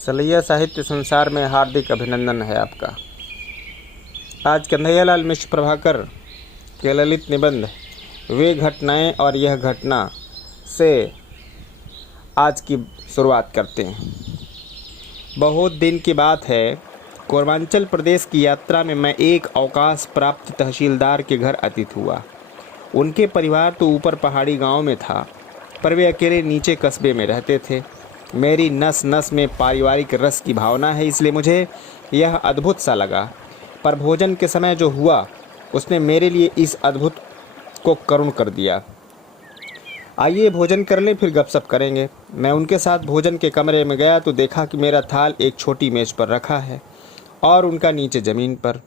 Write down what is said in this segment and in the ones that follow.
सलैया साहित्य संसार में हार्दिक अभिनंदन है आपका। आज कन्हैयालाल मिश्र प्रभाकर के ललित निबंध वे घटनाएं और यह घटना से आज की शुरुआत करते हैं। बहुत दिन की बात है, पूर्वांचल प्रदेश की यात्रा में मैं एक अवकाश प्राप्त तहसीलदार के घर अतिथि हुआ। उनके परिवार तो ऊपर पहाड़ी गांव में था, पर वे अकेले नीचे कस्बे में रहते थे। मेरी नस नस में पारिवारिक रस की भावना है, इसलिए मुझे यह अद्भुत सा लगा। पर भोजन के समय जो हुआ उसने मेरे लिए इस अद्भुत को करुण कर दिया। आइए भोजन कर लें, फिर गपशप करेंगे। मैं उनके साथ भोजन के कमरे में गया तो देखा कि मेरा थाल एक छोटी मेज़ पर रखा है और उनका नीचे ज़मीन पर।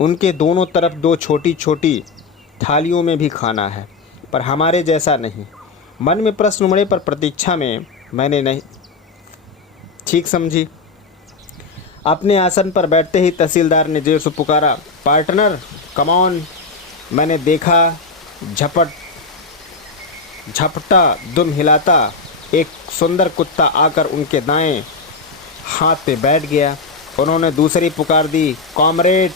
उनके दोनों तरफ दो छोटी छोटी थालियों में भी खाना है, पर हमारे जैसा नहीं। मन में प्रश्न उमड़े, पर प्रतीक्षा में मैंने नहीं ठीक समझी। अपने आसन पर बैठते ही तहसीलदार ने जोर से पुकारा, पार्टनर कम ऑन। मैंने देखा झपटा दुम हिलाता एक सुंदर कुत्ता आकर उनके दाएं हाथ पे बैठ गया। उन्होंने दूसरी पुकार दी, कॉमरेड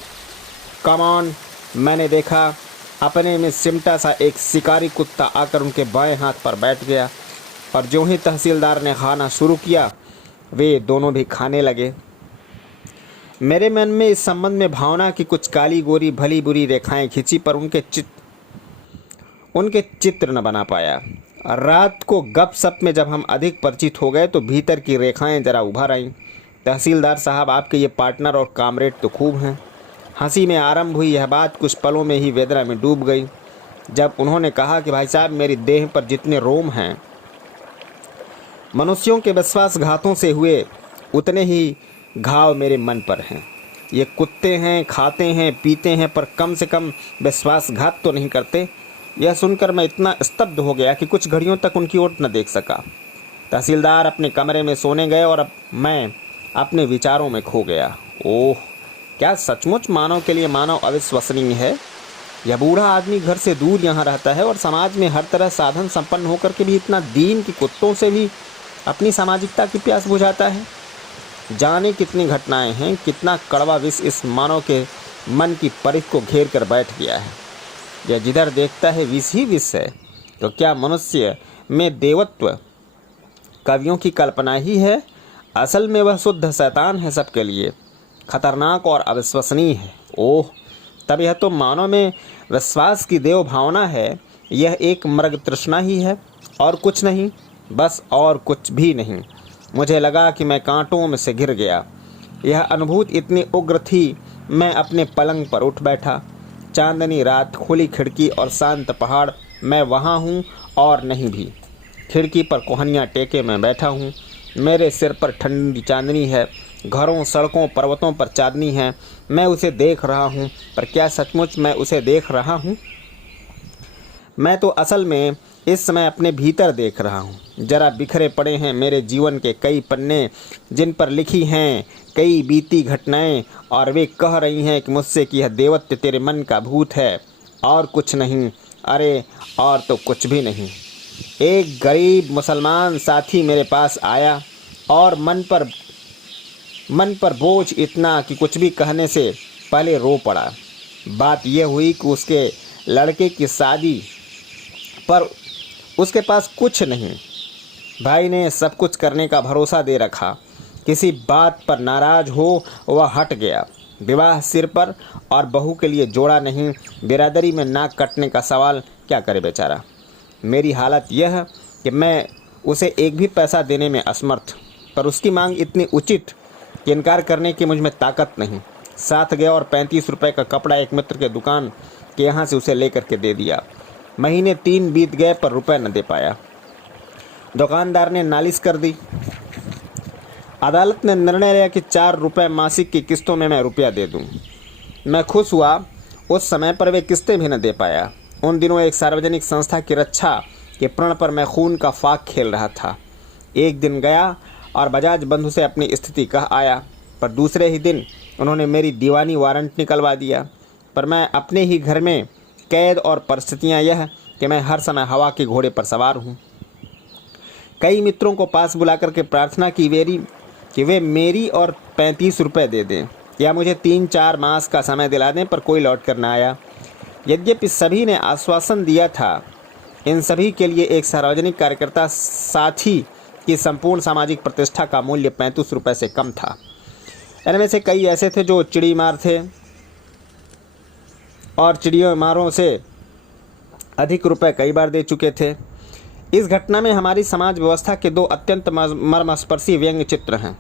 कम ऑन। मैंने देखा अपने में सिमटा सा एक शिकारी कुत्ता आकर उनके बाएं हाथ पर बैठ गया, और जो ही तहसीलदार ने खाना शुरू किया वे दोनों भी खाने लगे। मेरे मन में इस संबंध में भावना की कुछ काली गोरी भली बुरी रेखाएं खींची, पर उनके चित्र न बना पाया। रात को गपशप में जब हम अधिक परिचित हो गए तो भीतर की रेखाएं जरा उभर आईं। तहसीलदार साहब, आपके ये पार्टनर और कामरेड तो खूब हैं। हंसी में आरंभ हुई यह बात कुछ पलों में ही वेदना में डूब गई, जब उन्होंने कहा कि भाई साहब, मेरी देह पर जितने रोम हैं मनुष्यों के विश्वासघातों से हुए, उतने ही घाव मेरे मन पर हैं। ये कुत्ते हैं, खाते हैं, पीते हैं, पर कम से कम विश्वासघात तो नहीं करते। यह सुनकर मैं इतना स्तब्ध हो गया कि कुछ घड़ियों तक उनकी ओर न देख सका। तहसीलदार अपने कमरे में सोने गए और अब मैं अपने विचारों में खो गया। ओह, क्या सचमुच मानव के लिए मानव अविश्वसनीय है। यह बूढ़ा आदमी घर से दूर यहाँ रहता है और समाज में हर तरह साधन संपन्न होकर के भी इतना दीन कि कुत्तों से भी अपनी सामाजिकता की प्यास बुझाता है। जाने कितनी घटनाएं हैं, कितना कड़वा विष इस मानव के मन की परिध को घेर कर बैठ गया है। यह जिधर देखता है विष ही विष है, तो क्या मनुष्य में देवत्व कवियों की कल्पना ही है? असल में वह शुद्ध शैतान है, सबके लिए खतरनाक और अविश्वसनीय है। ओह, तब यह तो मानव में विश्वास की देव भावना है। यह एक मृग तृष्णा ही है और कुछ नहीं, बस और कुछ भी नहीं। मुझे लगा कि मैं कांटों में से घिर गया। यह अनुभूति इतनी उग्र थी, मैं अपने पलंग पर उठ बैठा। चांदनी रात, खुली खिड़की और शांत पहाड़, मैं वहाँ हूँ और नहीं भी। खिड़की पर कोहनियाँ टेके मैं बैठा हूँ। मेरे सिर पर ठंडी चांदनी है, घरों सड़कों पर्वतों पर चांदनी है। मैं उसे देख रहा हूँ, पर क्या सचमुच मैं उसे देख रहा हूँ? मैं तो असल में इस समय अपने भीतर देख रहा हूँ। जरा बिखरे पड़े हैं मेरे जीवन के कई पन्ने, जिन पर लिखी हैं कई बीती घटनाएं, और वे कह रही हैं कि मुझसे कि यह देवत्व तेरे मन का भूत है और कुछ नहीं। अरे, और तो कुछ भी नहीं। एक गरीब मुसलमान साथी मेरे पास आया और मन पर बोझ इतना कि कुछ भी कहने से पहले रो पड़ा। बात यह हुई कि उसके लड़के की शादी पर उसके पास कुछ नहीं। भाई ने सब कुछ करने का भरोसा दे रखा। किसी बात पर नाराज हो वह हट गया। विवाह सिर पर और बहू के लिए जोड़ा नहीं। बिरादरी में नाक कटने का सवाल, क्या करे बेचारा। मेरी हालत यह है कि मैं उसे एक भी पैसा देने में असमर्थ, पर उसकी मांग इतनी उचित कि इनकार करने की मुझ में ताकत नहीं। साथ गया और 35 रुपये का कपड़ा एक मित्र के दुकान के यहाँ से उसे लेकर के दे दिया। महीने 3 बीत गए, पर रुपए न दे पाया। दुकानदार ने नालिश कर दी। अदालत ने निर्णय लिया कि 4 रुपये मासिक की किस्तों में मैं रुपया दे दूं। मैं खुश हुआ। उस समय पर वे किस्तें भी न दे पाया। उन दिनों एक सार्वजनिक संस्था की रक्षा के प्रण पर मैं खून का फाक खेल रहा था। एक दिन गया और बजाज बंधु से अपनी स्थिति कह आया, पर दूसरे ही दिन उन्होंने मेरी दीवानी वारंट निकलवा दिया। पर मैं अपने ही घर में कैद, और परिस्थितियाँ यह कि मैं हर समय हवा के घोड़े पर सवार हूँ। कई मित्रों को पास बुलाकर के प्रार्थना की, कि वे मेरी और 35 रुपये दे दें या मुझे 3-4 मास का समय दिला दें, पर कोई लौट कर न आया। यद्यपि सभी ने आश्वासन दिया था, इन सभी के लिए एक सार्वजनिक कार्यकर्ता साथी की संपूर्ण सामाजिक प्रतिष्ठा का मूल्य 35 रुपये से कम था। इनमें से कई ऐसे थे जो चिड़ी मार थे और चिड़ियों मारों से अधिक रुपए कई बार दे चुके थे। इस घटना में हमारी समाज व्यवस्था के 2 अत्यंत मर्मस्पर्शी व्यंग्य चित्र हैं।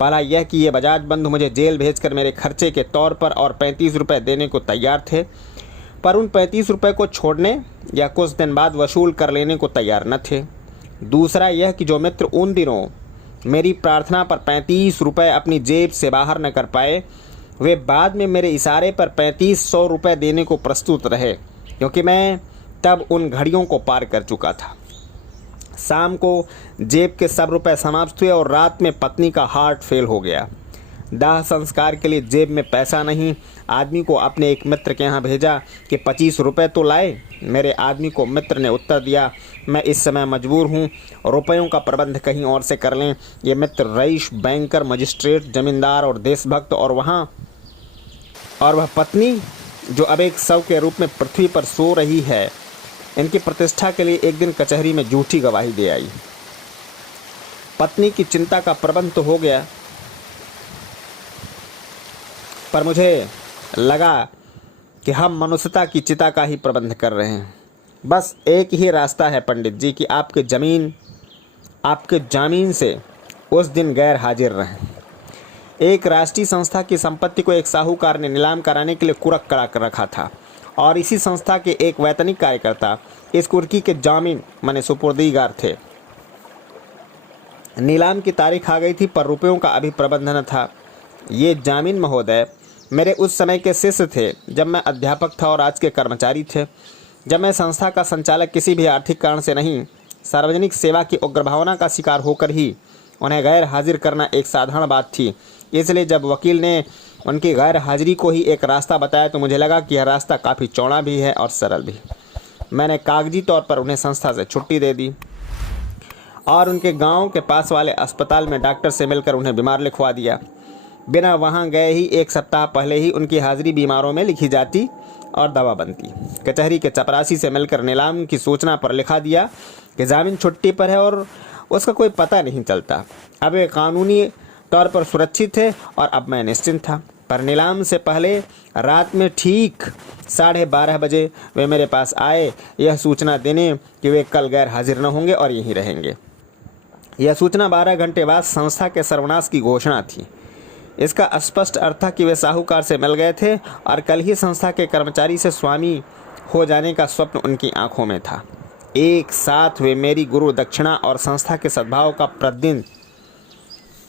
पहला यह कि ये बजाज बंधु मुझे जेल भेजकर मेरे खर्चे के तौर पर और 35 रुपये देने को तैयार थे, पर उन 35 रुपये को छोड़ने या कुछ दिन बाद वसूल कर लेने को तैयार न थे। दूसरा यह कि जो मित्र उन दिनों मेरी प्रार्थना पर 35 रुपये अपनी जेब से बाहर न कर पाए, वे बाद में मेरे इशारे पर 3500 रुपये देने को प्रस्तुत रहे, क्योंकि मैं तब उन घड़ियों को पार कर चुका था। शाम को जेब के सब रुपए समाप्त हुए और रात में पत्नी का हार्ट फेल हो गया। दाह संस्कार के लिए जेब में पैसा नहीं। आदमी को अपने एक मित्र के यहाँ भेजा कि 25 रुपये तो लाए। मेरे आदमी को मित्र ने उत्तर दिया, मैं इस समय मजबूर हूँ, रुपयों का प्रबंध कहीं और से कर लें। ये मित्र रईस, बैंकर, मजिस्ट्रेट, जमींदार और देशभक्त, और वह पत्नी जो अब एक शव के रूप में पृथ्वी पर सो रही है, इनकी प्रतिष्ठा के लिए एक दिन कचहरी में झूठी गवाही दे आई। पत्नी की चिंता का प्रबंध तो हो गया, पर मुझे लगा कि हम मनुष्यता की चिता का ही प्रबंध कर रहे हैं। बस एक ही रास्ता है पंडित जी कि आपके जामीन से उस दिन गैर हाजिर रहें। एक राष्ट्रीय संस्था की संपत्ति को एक साहूकार ने नीलाम कराने के लिए कुरक करा कर रखा था, और इसी संस्था के एक वैतनिक कार्यकर्ता इस कुर्की के जामीन माने सुपुर्दीगार थे। नीलाम की तारीख आ गई थी, पर रुपयों का अभी प्रबंध न था। ये जामीन महोदय मेरे उस समय के शिष्य थे जब मैं अध्यापक था और आज के कर्मचारी थे। जब मैं संस्था का संचालक किसी भी आर्थिक कारण से नहीं, सार्वजनिक सेवा की उग्र भावना का शिकार होकर ही उन्हें गैर हाजिर करना एक साधारण बात थी। इसलिए जब वकील ने उनकी गैर हाजिरी को ही एक रास्ता बताया तो मुझे लगा कि यह रास्ता काफ़ी चौड़ा भी है और सरल भी। मैंने कागजी तौर पर उन्हें संस्था से छुट्टी दे दी और उनके गांव के पास वाले अस्पताल में डॉक्टर से मिलकर उन्हें बीमार लिखवा दिया। बिना वहां गए ही 1 सप्ताह पहले ही उनकी हाजिरी बीमारों में लिखी जाती और दवा बनती। कचहरी के चपरासी से मिलकर नीलाम की सूचना पर लिखा दिया कि जामीन छुट्टी पर है और उसका कोई पता नहीं चलता। अब वे कानूनी तौर पर सुरक्षित थे और अब मैं निश्चिंत था। पर नीलाम से पहले रात में ठीक 12:30 बजे वे मेरे पास आए, यह सूचना देने कि वे कल गैर हाजिर न होंगे और यहीं रहेंगे। यह सूचना 12 घंटे बाद संस्था के सर्वनाश की घोषणा थी। इसका स्पष्ट अर्थ था कि वे साहूकार से मिल गए थे और कल ही संस्था के कर्मचारी से स्वामी हो जाने का स्वप्न उनकी आंखों में था। एक साथ वे मेरी गुरु दक्षिणा और संस्था के सद्भाव का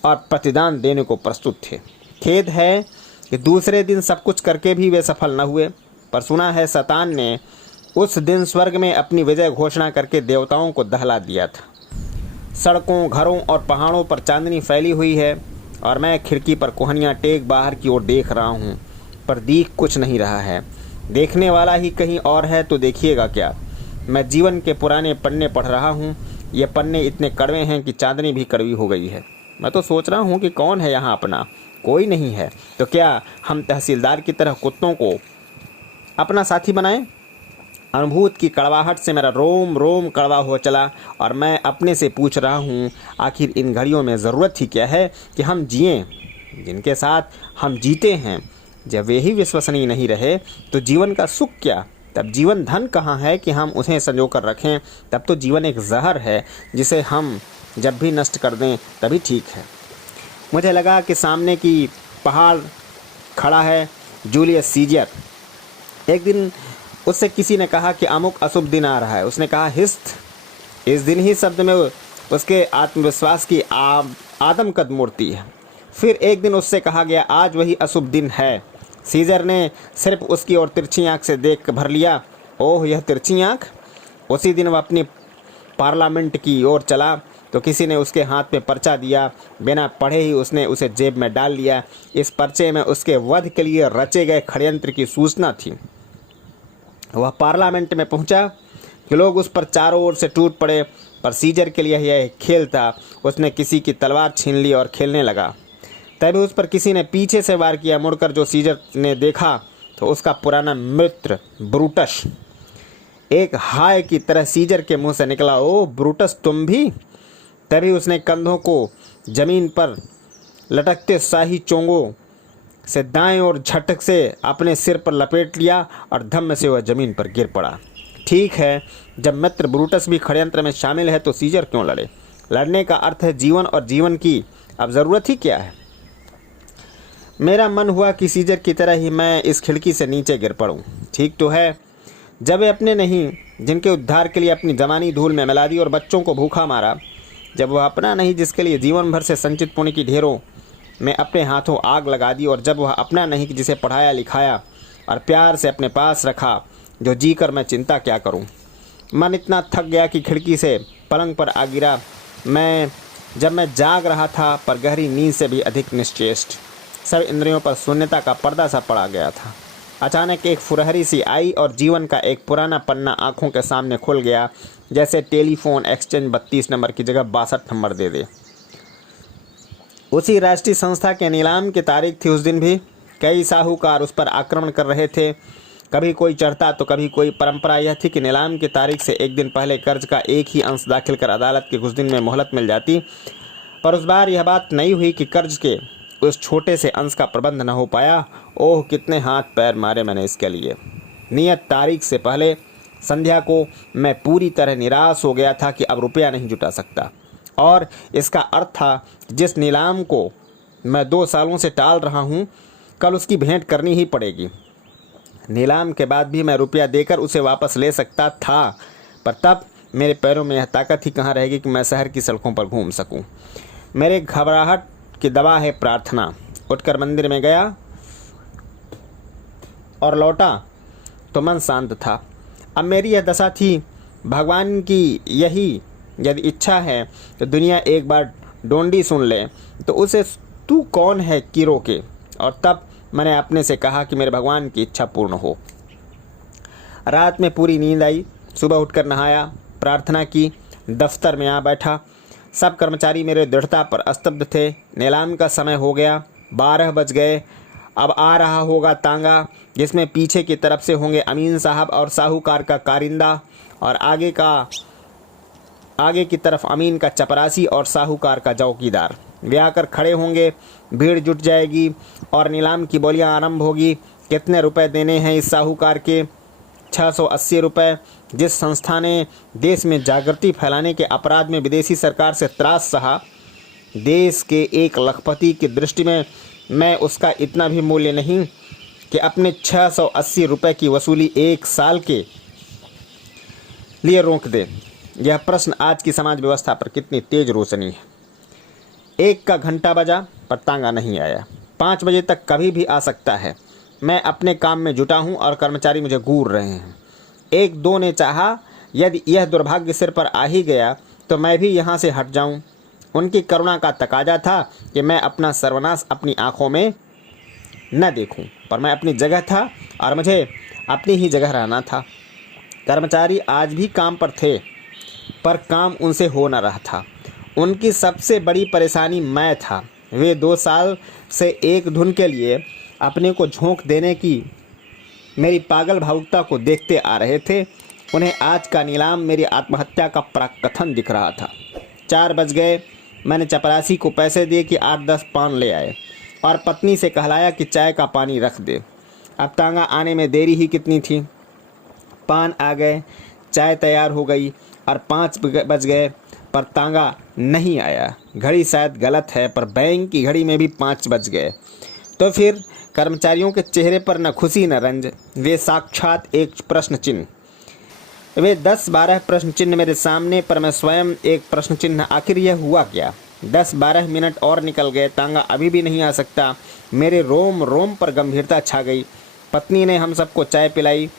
प्रतिदान देने को प्रस्तुत थे। खेद है कि दूसरे दिन सब कुछ करके भी वे सफल न हुए, पर सुना है शैतान ने उस दिन स्वर्ग में अपनी विजय घोषणा करके देवताओं को दहला दिया था। सड़कों, घरों और पहाड़ों पर चांदनी फैली हुई है और मैं खिड़की पर कोहनियाँ टेक बाहर की ओर देख रहा हूँ, पर दिख कुछ नहीं रहा है। देखने वाला ही कहीं और है तो देखिएगा क्या। मैं जीवन के पुराने पन्ने पढ़ रहा हूँ। ये पन्ने इतने कड़वे हैं कि चांदनी भी कड़वी हो गई है। मैं तो सोच रहा हूँ कि कौन है यहाँ अपना, कोई नहीं है। तो क्या हम तहसीलदार की तरह कुत्तों को अपना साथी बनाएं? अनुभूत की कड़वाहट से मेरा रोम रोम कड़वा हो चला और मैं अपने से पूछ रहा हूँ, आखिर इन घड़ियों में ज़रूरत ही क्या है कि हम जिएं? जिनके साथ हम जीते हैं जब वे ही विश्वसनीय नहीं रहे तो जीवन का सुख क्या? तब जीवन धन कहाँ है कि हम उसे संजो कर रखें? तब तो जीवन एक जहर है जिसे हम जब भी नष्ट कर दें तभी ठीक है। मुझे लगा कि सामने की पहाड़ खड़ा है जूलियस सीजर। एक दिन उससे किसी ने कहा कि अमुक अशुभ दिन आ रहा है। उसने कहा हिस्त। इस दिन ही शब्द में उसके आत्मविश्वास की आदमकद मूर्ति है। फिर एक दिन उससे कहा गया आज वही अशुभ दिन है। सीजर ने सिर्फ उसकी ओर तिरछी आंख से देख भर लिया, ओह यह तिरछी आंख। उसी दिन वह अपनी पार्लियामेंट की ओर चला तो किसी ने उसके हाथ में पर्चा दिया। बिना पढ़े ही उसने उसे जेब में डाल लिया। इस पर्चे में उसके वध के लिए रचे गए षड्यंत्र की सूचना थी। वह पार्लियामेंट में पहुंचा कि लोग उस पर चारों ओर से टूट पड़े, पर सीजर के लिए यह खेल था। उसने किसी की तलवार छीन ली और खेलने लगा। तभी उस पर किसी ने पीछे से वार किया। मुड़कर जो सीजर ने देखा तो उसका पुराना मित्र ब्रूटस एक हाय की तरह सीजर के मुंह से निकला, ओ ब्रूटस तुम भी। तभी उसने कंधों को जमीन पर लटकते शाही चोंगों से दाएं और झटक से अपने सिर पर लपेट लिया और धम्म से वह जमीन पर गिर पड़ा। ठीक है, जब मित्र ब्रूटस भी षड्यंत्र में शामिल है तो सीजर क्यों लड़े? लड़ने का अर्थ है जीवन, और जीवन की अब ज़रूरत ही क्या है? मेरा मन हुआ कि सीजर की तरह ही मैं इस खिड़की से नीचे गिर पड़ूं। ठीक तो है, जब वे अपने नहीं जिनके उद्धार के लिए अपनी जवानी धूल में मिला दी और बच्चों को भूखा मारा, जब वह अपना नहीं जिसके लिए जीवन भर से संचित पुण्य की ढेरों में अपने हाथों आग लगा दी, और जब वह अपना नहीं जिसे पढ़ाया लिखाया और प्यार से अपने पास रखा, जो जी कर मैं चिंता क्या करूं। मन इतना थक गया कि खिड़की से पलंग पर आ गिरा। जब मैं जाग रहा था पर गहरी नींद से भी अधिक निश्चेष्ट, सब इंद्रियों पर शून्यता का पर्दा सा पड़ा गया था। अचानक एक फुरहरी सी आई और जीवन का एक पुराना पन्ना आंखों के सामने खुल गया, जैसे टेलीफोन एक्सचेंज 32 नंबर की जगह 62 नंबर दे दे। उसी राष्ट्रीय संस्था के नीलाम की तारीख थी उस दिन भी। कई साहूकार उस पर आक्रमण कर रहे थे। कभी कोई चढ़ता तो कभी कोई। परंपरा यह थी कि नीलाम की तारीख से एक दिन पहले कर्ज का एक ही अंश दाखिल कर अदालत के कुछ दिन में मोहलत मिल जाती। पर उस बार यह बात नहीं हुई कि कर्ज के उस छोटे से अंश का प्रबंध न हो पाया। ओह, कितने हाथ पैर मारे मैंने इसके लिए। नियत तारीख से पहले संध्या को मैं पूरी तरह निराश हो गया था कि अब रुपया नहीं जुटा सकता, और इसका अर्थ था जिस नीलाम को मैं 2 सालों से टाल रहा हूँ, कल उसकी भेंट करनी ही पड़ेगी। नीलाम के बाद भी मैं रुपया देकर उसे वापस ले सकता था, पर तब मेरे पैरों में यह ताकत ही कहाँ रहेगी कि मैं शहर की सड़कों पर घूम सकूं। मेरे घबराहट की दवा है प्रार्थना। उठकर मंदिर में गया और लौटा तो मन शांत था। अब मेरी यह दशा थी, भगवान की यही यदि इच्छा है तो दुनिया एक बार डोंडी सुन ले तो उसे तू कौन है कि रोके। और तब मैंने अपने से कहा कि मेरे भगवान की इच्छा पूर्ण हो। रात में पूरी नींद आई। सुबह उठकर नहाया, प्रार्थना की, दफ्तर में आ बैठा। सब कर्मचारी मेरे दृढ़ता पर स्तब्ध थे। नीलाम का समय हो गया, 12 बज गए। अब आ रहा होगा तांगा, जिसमें पीछे की तरफ से होंगे अमीन साहब और साहूकार का कारिंदा, और आगे की तरफ अमीन का चपरासी और साहूकार का चौकीदार। वे आकर खड़े होंगे, भीड़ जुट जाएगी और नीलाम की बोलियां आरंभ होगी। कितने रुपए देने हैं इस साहूकार के? 680 रुपये। जिस संस्था ने देश में जागृति फैलाने के अपराध में विदेशी सरकार से त्रास सहा, देश के एक लखपति की दृष्टि में मैं उसका इतना भी मूल्य नहीं कि अपने 680 रुपये की वसूली 1 साल के लिए रोक दे। यह प्रश्न आज की समाज व्यवस्था पर कितनी तेज रोशनी है। 1 का घंटा बजा पर तांगा नहीं आया। 5 बजे तक कभी भी आ सकता है। मैं अपने काम में जुटा हूँ और कर्मचारी मुझे घूर रहे हैं। 1-2 ने चाहा यदि यह दुर्भाग्य सिर पर आ ही गया तो मैं भी यहाँ से हट जाऊँ। उनकी करुणा का तकाजा था कि मैं अपना सर्वनाश अपनी आँखों में न देखूं, पर मैं अपनी जगह था और मुझे अपनी ही जगह रहना था। कर्मचारी आज भी काम पर थे, पर काम उनसे हो न रहा था। उनकी सबसे बड़ी परेशानी मैं था। वे 2 साल से एक धुन के लिए अपने को झोंक देने की मेरी पागल भावुकता को देखते आ रहे थे। उन्हें आज का नीलाम मेरी आत्महत्या का प्राकथन दिख रहा था। 4 बज गए। मैंने चपरासी को पैसे दिए कि 8-10 पान ले आए और पत्नी से कहलाया कि चाय का पानी रख दे। अब तांगा आने में देरी ही कितनी थी। पान आ गए, चाय तैयार हो गई और 5 बज गए, पर तांगा नहीं आया। घड़ी शायद गलत है, पर बैंक की घड़ी में भी 5 बज गए। तो फिर कर्मचारियों के चेहरे पर न खुशी न रंज, वे साक्षात एक प्रश्न चिन्ह। वे 10-12 प्रश्न चिन्ह मेरे सामने, पर मैं स्वयं एक प्रश्न चिन्ह। आखिर यह हुआ क्या? 10-12 मिनट और निकल गए, तांगा अभी भी नहीं आ सकता। मेरे रोम रोम पर गंभीरता छा गई। पत्नी ने हम सबको चाय पिलाई,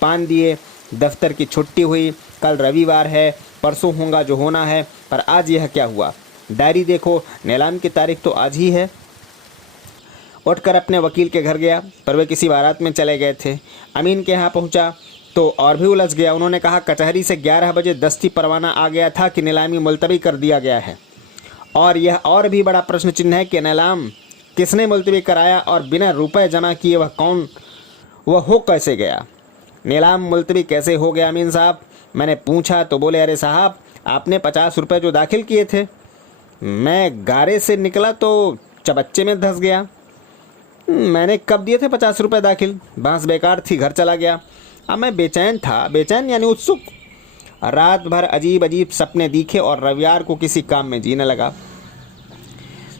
पान दिए। दफ्तर की छुट्टी हुई। कल रविवार है, परसों होगा जो होना है, पर आज यह क्या हुआ? डायरी देखो, नीलाम की तारीख तो आज ही है। उठकर अपने वकील के घर गया, पर वे किसी बारात में चले गए थे। अमीन के यहाँ पहुँचा तो और भी उलझ गया। उन्होंने कहा, कचहरी से 11 बजे दस्ती परवाना आ गया था कि नीलामी मुलतवी कर दिया गया है, और यह और भी बड़ा प्रश्न चिन्ह है कि नीलाम किसने मुलतवी कराया और बिना रुपए जमा किए वह हो कैसे गया। नीलाम मुलतवी कैसे हो गया अमीन साहब? मैंने पूछा तो बोले, अरे साहब, आपने 50 रुपये जो दाखिल किए थे, मैं गारे से निकला तो चबच्चे में धंस गया। मैंने कब दिए थे 50 रुपये दाखिल? बांस बेकार थी, घर चला गया। अब मैं बेचैन था, बेचैन यानी उत्सुक। रात भर अजीब अजीब सपने दिखे और रविवार को किसी काम में जीने लगा।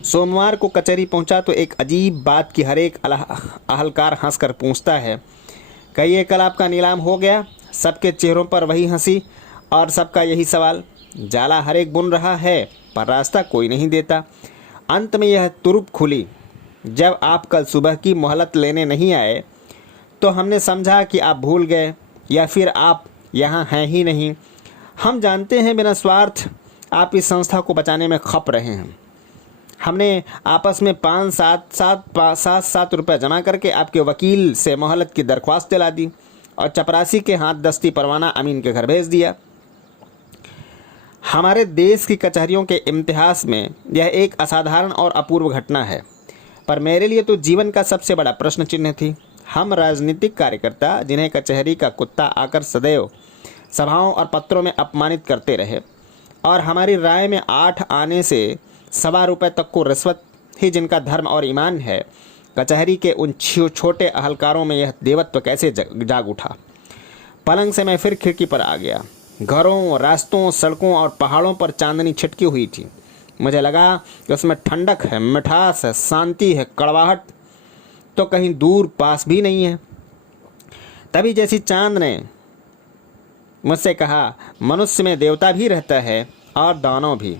सोमवार को कचहरी पहुंचा तो एक अजीब बात की हर एक अहलकार हंसकर पूछता है, कहिए कल आपका नीलाम हो गया? सबके चेहरों पर वही हंसी और सबका यही सवाल। जाला हर एक बुन रहा है पर रास्ता कोई नहीं देता। अंत में यह तुरुप खुली, जब आप कल सुबह की मोहलत लेने नहीं आए तो हमने समझा कि आप भूल गए या फिर आप यहाँ हैं ही नहीं। हम जानते हैं बिना स्वार्थ आप इस संस्था को बचाने में खप रहे हैं। हमने आपस में 5-7 रुपये जमा करके आपके वकील से मोहलत की दरख्वास्त दिला दी और चपरासी के हाथ दस्ती परवाना अमीन के घर भेज दिया। हमारे देश की कचहरियों के इतिहास में यह एक असाधारण और अपूर्व घटना है, पर मेरे लिए तो जीवन का सबसे बड़ा प्रश्न चिन्ह थी। हम राजनीतिक कार्यकर्ता, जिन्हें कचहरी का कुत्ता आकर सदैव सभाओं और पत्रों में अपमानित करते रहे, और हमारी राय में 8 आने से सवा रुपये तक को रिश्वत ही जिनका धर्म और ईमान है, कचहरी के उन छोटे अहलकारों में यह देवत्व कैसे जाग उठा। पलंग से मैं फिर खिड़की पर आ गया। घरों, रास्तों, सड़कों और पहाड़ों पर चांदनी छिटकी हुई थी। मुझे लगा कि उसमें ठंडक है, मिठास है, शांति है, कड़वाहट तो कहीं दूर पास भी नहीं है। तभी जैसी चांद ने मुझसे कहा, मनुष्य में देवता भी रहता है और दानव भी।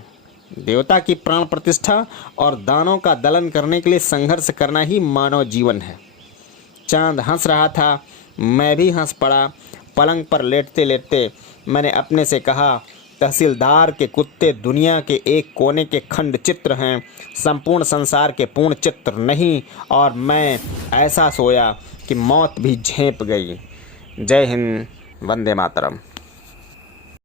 देवता की प्राण प्रतिष्ठा और दानों का दलन करने के लिए संघर्ष करना ही मानव जीवन है। चांद हंस रहा था, मैं भी हंस पड़ा। पलंग पर लेटते लेटते मैंने अपने से कहा, तहसीलदार के कुत्ते दुनिया के एक कोने के खंड चित्र हैं, संपूर्ण संसार के पूर्ण चित्र नहीं। और मैं ऐसा सोया कि मौत भी झेप गई। जय हिंद, वंदे मातरम।